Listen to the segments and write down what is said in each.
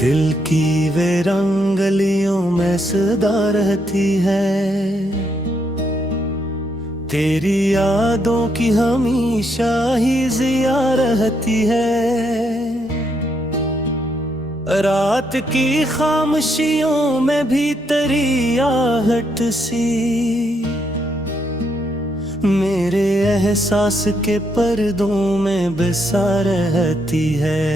दिल की वीरांगलियों में सदा रहती है, तेरी यादों की हमेशा ही जिया रहती है। रात की खामोशियों में भी तेरी आहट सी मेरे एहसास के पर्दों में बसा रहती है।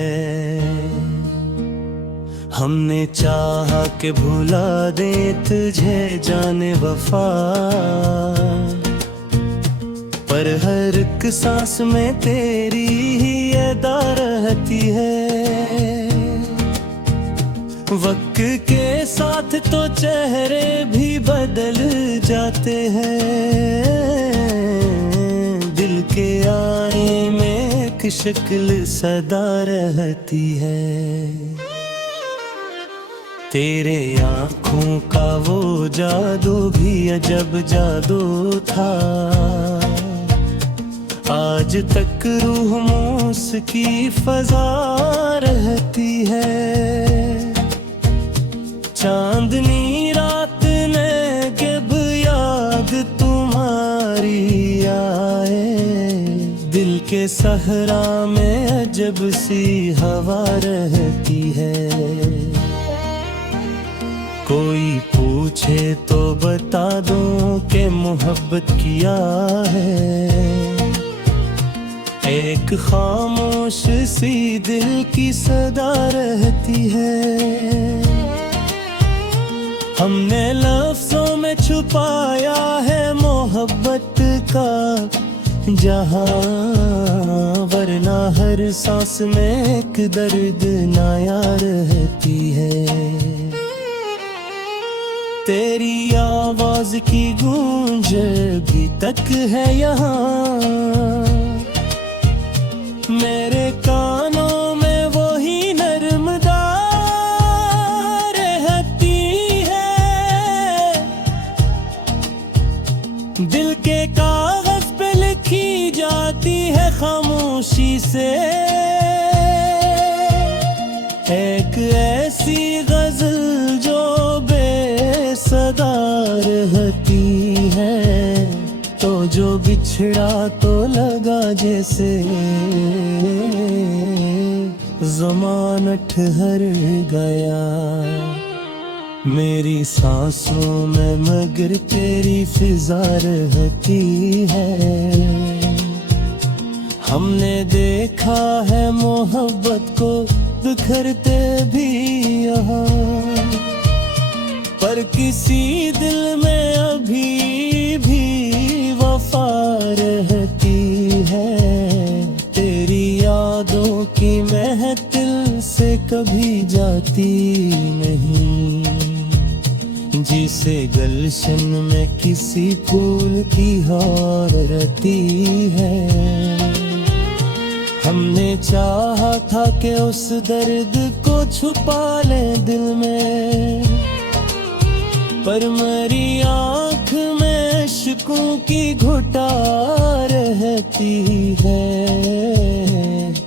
हमने चाहा कि भुला दे तुझे जाने वफा, पर हर एक सांस में तेरी ही अदा रहती है। वक्त के साथ तो चेहरे भी बदल जाते हैं, दिल के आईने में एक शक्ल सदा रहती है। तेरे आँखों का वो जादू भी अजब जादू था, आज तक रूह में उसकी फजा रहती है। चांदनी रात ने जब याद तुम्हारी आए, दिल के सहरा में अजब सी हवा रहती है। कोई पूछे तो बता दूं कि मोहब्बत किया है, एक खामोश सी दिल की सदा रहती है। हमने लफ्जों में छुपाया है मोहब्बत का जहां, वरना हर सांस में एक दर्द नाया रहती है। तेरी आवाज की गूंज अभी तक है यहाँ, मेरे कानों में वही नर्मदा रहती है। दिल के कागज पे लिखी जाती है खामोशी से एक ऐसी गजल जो बेसदा रहती है। तो जो बिछड़ा तो लगा जैसे ज़माना ठहर गया, मेरी सांसों में मगर तेरी फिजा रहती है। हमने देखा है मोहब्बत को बिखरते भी यहाँ, पर किसी दिल में अभी भी वफा रहती है। तेरी यादों की महफिल से कभी जाती नहीं, जिसे गुलशन में किसी फूल की हार रहती है। हमने चाहा था कि उस दर्द को छुपा ले दिल में, पर मेरी आँख में इश्कों की घुटा रहती है।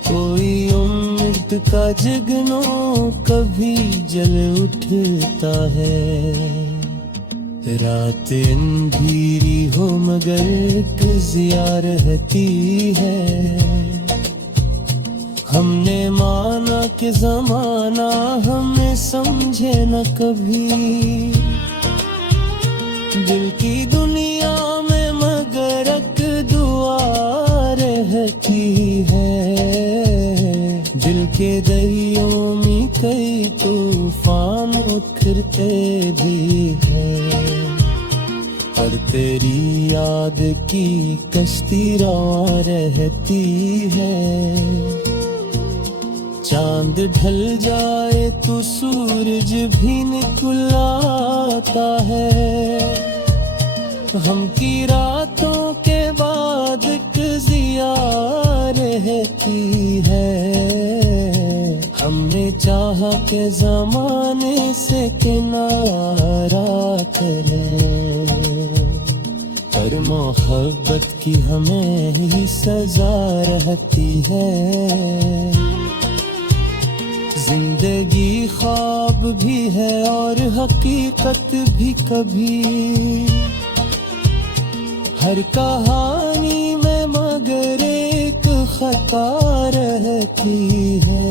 कोई उम्मीद का जगनों कभी जल उठता है, रात अंधेरी हो मगर एक जिया रहती है। हमने माना कि ज़माना हमें समझे न कभी, दिल की दुनिया में मगर एक दुआ रहती है। दिल के दरियों में कई तूफान उठते भी है, पर तेरी याद की कश्ती रवा रहती है। चांद ढल जाए तो सूरज भी निकल आता है, हम की रातों के बाद एक जिया रहती है। हमने चाहा के ज़माने से किनारा करें, पर मोहब्बत की हमें ही सजा रहती है। जिंदगी ख्वाब भी है और हकीकत भी कभी, हर कहानी में मगर एक खता रहती है।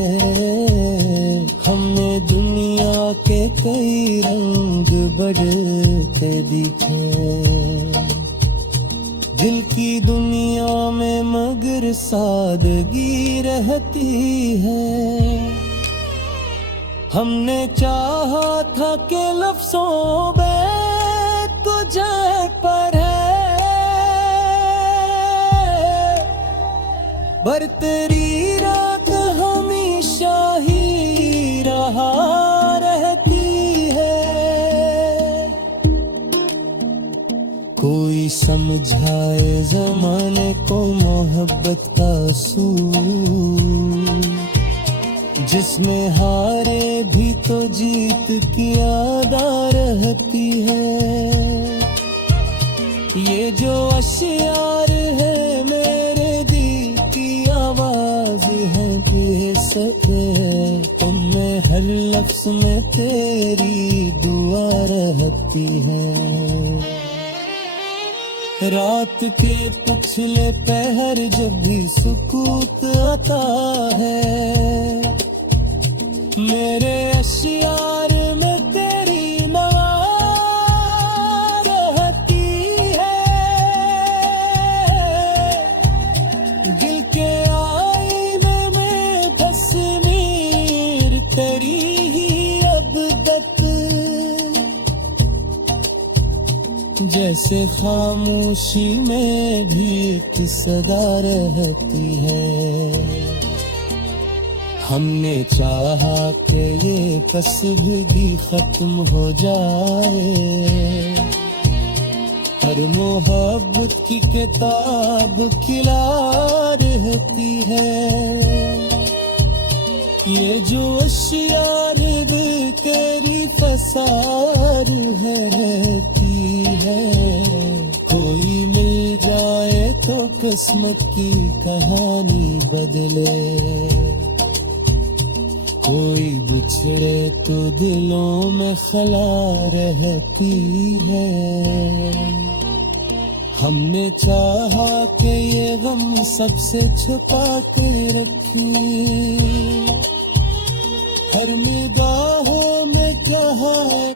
हमने दुनिया के कई रंग बदलते दिखे, दिल की दुनिया में मगर सादगी रहती है। हमने चाहा था कि लफ्ज़ों में तुझे पढ़े, पर तेरी रात हमेशा ही रहा रहती है। कोई समझाए ज़माने को मोहब्बत का असूल, जिसमें हारे भी तो जीत की यादा रहती है। ये जो अशियार है मेरे दिल की आवाज है बेसके, उनमें हर लफ्ज में तेरी दुआ रहती है। रात के पिछले पहर जब भी सुकूत आता है, मेरे अशियार में तेरी नवाज रहती है। दिल के आईने में तस्वीर तेरी ही अब तक, जैसे खामोशी में भी एक सदा रहती है। हमने चाहा कि ये कसबगी खत्म हो जाए, पर मोहब्बत की किताब खिला रहती है। ये जो अशियार दिल तेरी फसार है रहती है। कोई मिल जाए तो किस्मत की कहानी बदले, कोई बिछड़े तो दिलों में खला रहती है। हमने चाहा कि ये गम सबसे छुपा के रखी, हर निगाहों में क्या है